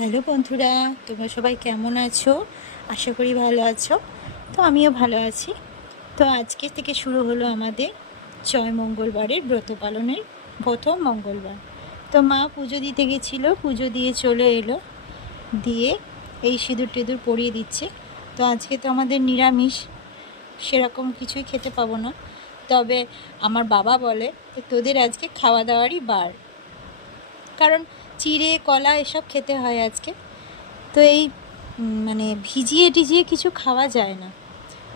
Hello বন্ধুরা, তোমরা সবাই কেমন আছো? আশা করি ভালো আছো। তো আমিও ভালো আছি। তো আজকে থেকে শুরু হলো আমাদের জয় মঙ্গলবারের ব্রত পালনের প্রথম মঙ্গলবার। তো মা পুজো দিতে গেছিলো, পুজো দিয়ে চলে এলো, দিয়ে এই সিঁদুর টিঁদুর পরিয়ে দিচ্ছে। তো আজকে তো আমাদের নিরামিষ, সেরকম কিছুই খেতে পাবো না। তবে আমার বাবা বলে যে তোদের আজকে খাওয়া দাওয়ারই বার, কারণ চিড়ে কলা এসব খেতে হয় আজকে। তো এই মানে ভিজিয়ে টিজিয়ে কিছু খাওয়া যায় না।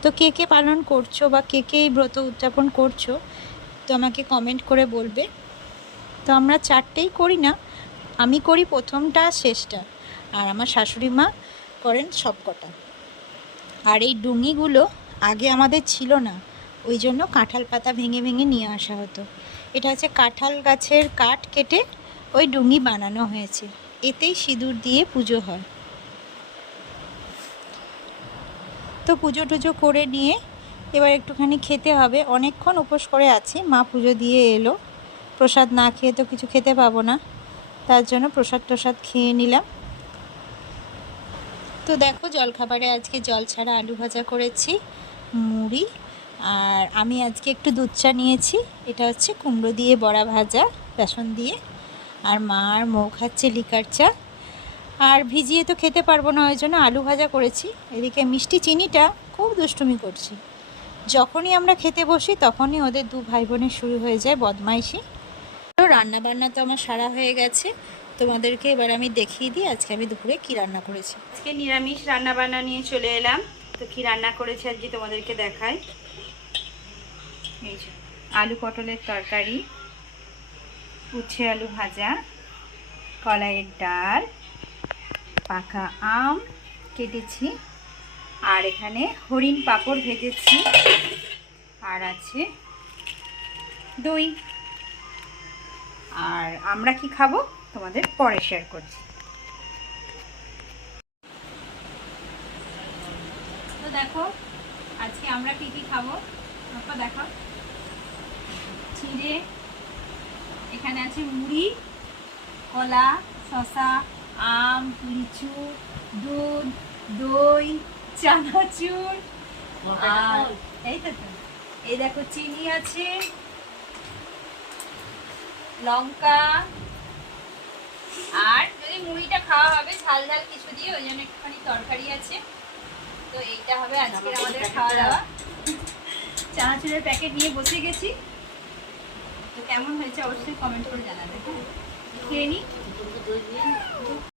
তো কে কে পালন করছো বা কে কে এই ব্রত উদযাপন করছো, তো আমাকে কমেন্ট করে বলবে। তো আমরা চারটেই করি না, আমি করি প্রথমটা শেষটা, আর আমার শাশুড়ি মা করেন সব কটা। আর এই ডুঙিগুলো আগে আমাদের ছিল না, ওই জন্য কাঁঠাল পাতা ভেঙে ভেঙে নিয়ে আসা হতো। এটা হচ্ছে কাঁঠাল গাছের কাঠ কেটে ওই ডুঙি বানানো হয়েছে, এতেই সিঁদুর দিয়ে পুজো হয়। তো পুজো টুজো করে নিয়ে এবার একটুখানি খেতে হবে, অনেকক্ষণ উপোস করে আছি। মা পুজো দিয়ে এলো, প্রসাদ না খেয়ে তো কিছু খেতে পাবো না, তার জন্য প্রসাদ টসাদ খেয়ে নিলাম। তো দেখো, জলখাবারে আজকে জল ছাড়া আলু ভাজা করেছি, মুড়ি, আর আমি আজকে একটু দুধ চা নিয়েছি। এটা হচ্ছে কুমড়ো দিয়ে বড়া ভাজা বেসন দিয়ে, আর মা আর মৌ খাচ্ছে লিকার চা। আর ভিজিয়ে তো খেতে পারবো না, ওই জন্য আলু ভাজা করেছি। এদিকে মিষ্টি চিনিটা খুব দুষ্টুমি করছি, যখনই আমরা খেতে বসি তখনই ওদের দু ভাই বোনের শুরু হয়ে যায় বদমাইশি। তো রান্নাবান্না তো আমার সারা হয়ে গেছে, তোমাদেরকে এবার আমি দেখিয়ে দিই আজকে আমি দুপুরে কী রান্না করেছি। আজকে নিরামিষ রান্নাবান্না নিয়ে চলে এলাম। তো কি রান্না করেছি আজকে তোমাদেরকে দেখাই। এই যে আলু পটলের তরকারি, উচ্ছে আলু ভাজা, কলাইয়ের ডাল, পাকা আম কেটেছি, আর এখানে হরিণ পাঁপড় ভেজেছি, আর আছে দই। আর আমরা কি খাবো তোমাদের পরে শেয়ার করছি। তো দেখো আজকে আমরা কি কি খাবো, আপা দেখো। চিড়ে, এখানে আছে মুড়ি, কলা, শসা, আম, লিচু, দুধ, দই, চানাচুর, আর এই তো এই দেখো চিনি আছে, লঙ্কা, আর যদি মুড়িটা খাওয়া হবে ঝাল ঝাল কিছু দিয়ে, ওই জন্য একটুখানি তরকারি আছে। তো এইটা হবে আজকের আমাদের খাওয়া দাওয়া। চানাচুরের প্যাকেট নিয়ে বসে গেছি। তো কেমন হয়েছে অবশ্যই কমেন্ট করে জানাবে। খেয়ে নিই।